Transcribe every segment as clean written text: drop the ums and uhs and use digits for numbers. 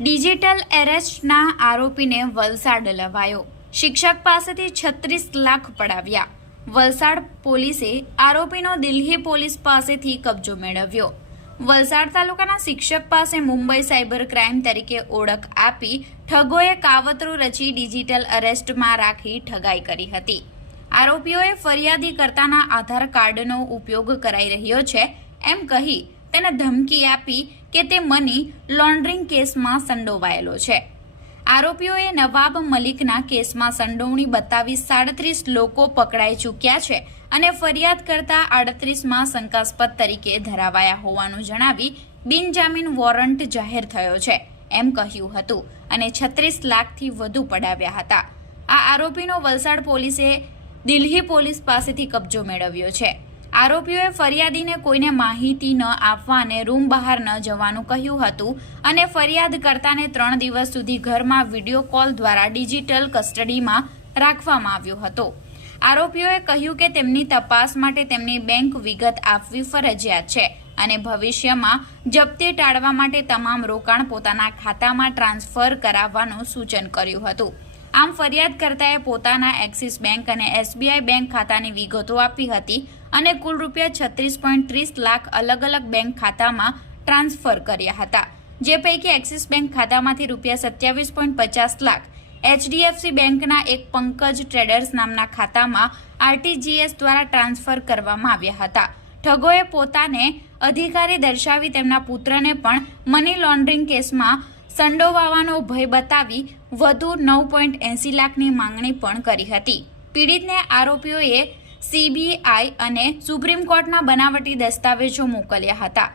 Digital એરેસ્ટના આરોપીને વલસાડ લવાયો. શિક્ષક પાસેથી 36 લાખ પડાવ્યા. વલસાડ પોલીસે આરોપીનો દિલ્હી પોલીસ પાસેથી કબજો મેળવ્યો. વલસાડ તાલુકાના શિક્ષક પાસે મુંબઈ સાયબર ક્રાઇમ તરીકે ઓળખ આપી ઠગોએ કાવતરું રચી ડિજિટલ અરેસ્ટમાં રાખી ઠગાઈ કરી હતી. આરોપીઓએ ફરિયાદી કરતાના આધાર કાર્ડનો ઉપયોગ કરાઈ રહ્યો છે એમ કહી તેને ધમકી આપી કે તે મની લોન્ડરિંગ કેસમાં સંડોવાયેલો છે. આરોપીઓએ નવાબ મલિકના કેસમાં સંડોવણી બતાવી 37 લોકો પકડાઈ ચૂક્યા છે અને ફરિયાદ કરતા 38માં શંકાસ્પદ તરીકે ધરાવાયા હોવાનું જણાવી બિનજામીન વોરંટ જાહેર થયો છે એમ કહ્યું હતું અને 36 લાખથી વધુ પડાવ્યા હતા. આ આરોપીનો વલસાડ પોલીસે દિલ્હી પોલીસ પાસેથી કબજો મેળવ્યો છે. આરોપીઓએ ફરિયાદીને કોઈને માહિતી ન આપવા અને રૂમ બહાર ન જવાનું કહ્યું હતું અને ફરિયાદ કરતાને 3 દિવસ સુધી ઘરમાં વિડીયો કોલ દ્વારા ડિજિટલ કસ્ટડીમાં રાખવામાં આવ્યો હતો. આરોપીઓએ કહ્યું કે તેમની તપાસ માટે તેમની બેંક વિગત આપવી ફરજિયાત છે અને ભવિષ્યમાં જપ્તી ટાળવા માટે તમામ રોકાણ પોતાના ખાતામાં ટ્રાન્સફર કરાવવાનું સૂચન કર્યું હતું. આમ ફરિયાદ કરતાએ પોતાના એક્સિસ બેંક અને SBI બેંક ખાતાની વિગતો આપી હતી અને કુલ રૂપિયા 36.30 લાખ અલગ અલગ બેંક ખાતામાં ટ્રાન્સફર કર્યા હતા, જે પૈકી એક્સિસ બેંક ખાતામાંથી રૂપિયા 27.50 લાખ HDFC બેંકના એક પંકજ ટ્રેડર્સ નામના ખાતામાં RTGS દ્વારા ટ્રાન્સફર કરવામાં આવ્યા હતા. ઠગોએ પોતાને અધિકારી દર્શાવી તેમના પુત્રને પણ મની લોન્ડરિંગ કેસમાં સંડોવાવાનો ભય બતાવી વધુ 9.80 લાખની માંગણી પણ કરી હતી. પીડિતને આરોપીઓએ CBI અને સુપ્રીમ કોર્ટના બનાવટી દસ્તાવેજો મોકલ્યા હતા.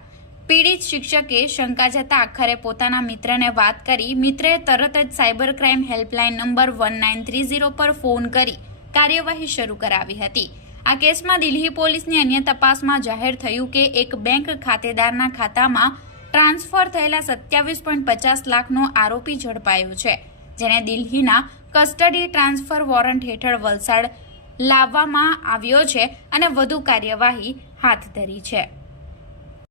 પીડિત શિક્ષકે શંકા જતા આખરે પોતાના મિત્રને વાત કરી મિત્રએ તરત જ સાયબર ક્રાઇમ હેલ્પલાઇન નંબર 1930 પર ફોન કરી કાર્યવાહી શરૂ કરાવી હતી. આ કેસમાં દિલ્હી પોલીસની અન્ય તપાસમાં જાહેર થયું કે એક બેંક ખાતેદારના ખાતામાં ટ્રાન્સફર થયેલા 27.50 લાખનો આરોપી ઝડપાયો છે, જેને દિલ્હીના કસ્ટડી ટ્રાન્સફર વોરંટ હેઠળ વલસાડ લાવવામાં આવ્યો છે અને વધુ કાર્યવાહી હાથ ધરી છે.